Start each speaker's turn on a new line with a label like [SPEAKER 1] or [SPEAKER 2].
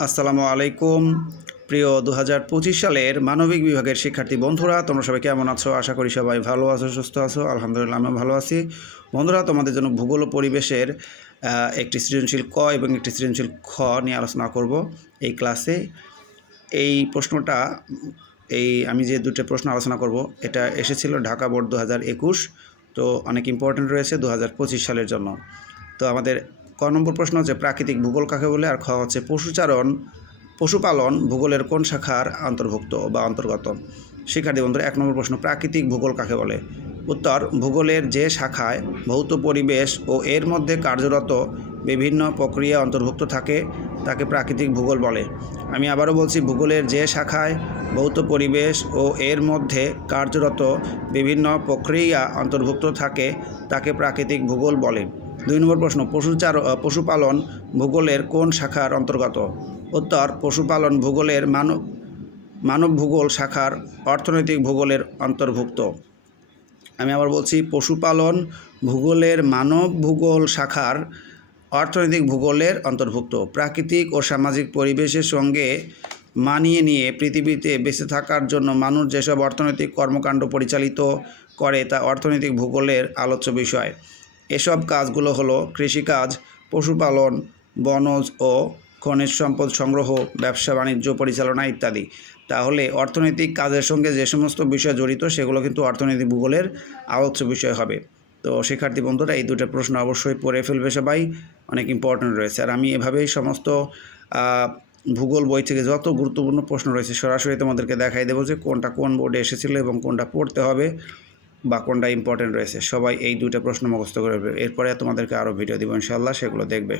[SPEAKER 1] আসসালামু আলাইকুম। প্রিয় দু হাজার পঁচিশ সালের মানবিক বিভাগের শিক্ষার্থী বন্ধুরা, তোমরা সবাই কেমন আছো? আশা করি সবাই ভালো আছো, সুস্থ আছো। আলহামদুলিল্লাহ, আমিও ভালো আছি। বন্ধুরা, তোমাদের জন্য ভূগোল পরিবেশের একটি সৃজনশীল ক এবং একটি সৃজনশীল খ নিয়ে আলোচনা করব এই ক্লাসে। এই প্রশ্নটা, এই আমি যে দুটো প্রশ্ন আলোচনা করব, এটা এসেছিল ঢাকা বোর্ড দু তো অনেক ইম্পর্টেন্ট রয়েছে দু হাজার পঁচিশ সালের জন্য। তো আমাদের ক নম্বর প্রশ্ন হচ্ছে প্রাকৃতিক ভূগোল কাকে বলে? আর খ হচ্ছে পশুচারণ, পশুপালন ভূগোলের কোন শাখার অন্তর্ভুক্ত বা অন্তর্গত? শিক্ষার্থী বন্ধুরা, এক নম্বর প্রশ্ন, প্রাকৃতিক ভূগোল কাকে বলে? উত্তর, ভূগোলের যে শাখায় ভৌত পরিবেশ ও এর মধ্যে কার্যরত বিভিন্ন প্রক্রিয়া অন্তর্ভুক্ত থাকে, তাকে প্রাকৃতিক ভূগোল বলে। আমি আবারও বলছি, ভূগোলের যে শাখায় ভৌত পরিবেশ ও এর মধ্যে কার্যরত বিভিন্ন প্রক্রিয়া অন্তর্ভুক্ত থাকে, তাকে প্রাকৃতিক ভূগোল বলে। দুই নম্বর প্রশ্ন পশুচার পশুপালন ভূগোলের কোন শাখার অন্তর্গত? উত্তর, পশুপালন ভূগোলের মানব মানব ভূগোল শাখার অর্থনৈতিক ভূগোলের অন্তর্ভুক্ত। আমি আবার বলছি, পশুপালন ভূগোলের মানব ভূগোল শাখার অর্থনৈতিক ভূগোলের অন্তর্ভুক্ত। প্রাকৃতিক ও সামাজিক পরিবেশের সঙ্গে মানিয়ে নিয়ে পৃথিবীতে বেঁচে থাকার জন্য মানুষ যেসব অর্থনৈতিক কর্মকাণ্ড পরিচালিত করে তা অর্থনৈতিক ভূগোলের আলোচ্য বিষয়। এসব কাজগুলো হলো কৃষিকাজ, পশুপালন, বনজ ও খনিজ সম্পদ সংগ্রহ, ব্যবসা বাণিজ্য পরিচালনা ইত্যাদি। তাহলে অর্থনৈতিক কাজের সঙ্গে যে সমস্ত বিষয় জড়িত সেগুলো কিন্তু অর্থনৈতিক ভূগোলের আলোচ্য বিষয় হবে। তো শিক্ষার্থী বন্ধুরা, এই দুটো প্রশ্ন অবশ্যই পড়ে ফেলবে সবাই। অনেক ইম্পর্ট্যান্ট রয়েছে। আর আমি এভাবেই সমস্ত ভূগোল বই থেকে যত গুরুত্বপূর্ণ প্রশ্ন রয়েছে সরাসরি তোমাদেরকে দেখাই দেবো যে কোনটা কোন বোর্ডে এসেছিল এবং কোনটা পড়তে হবে। বা কোনটা ইম্পর্টেন্ট রয়েছে? সবাই এই দুটো প্রশ্ন মুখস্থ করে এরপরে তোমাদেরকে আরও ভিডিও দেবো ইনশাল্লাহ সেগুলো দেখবে।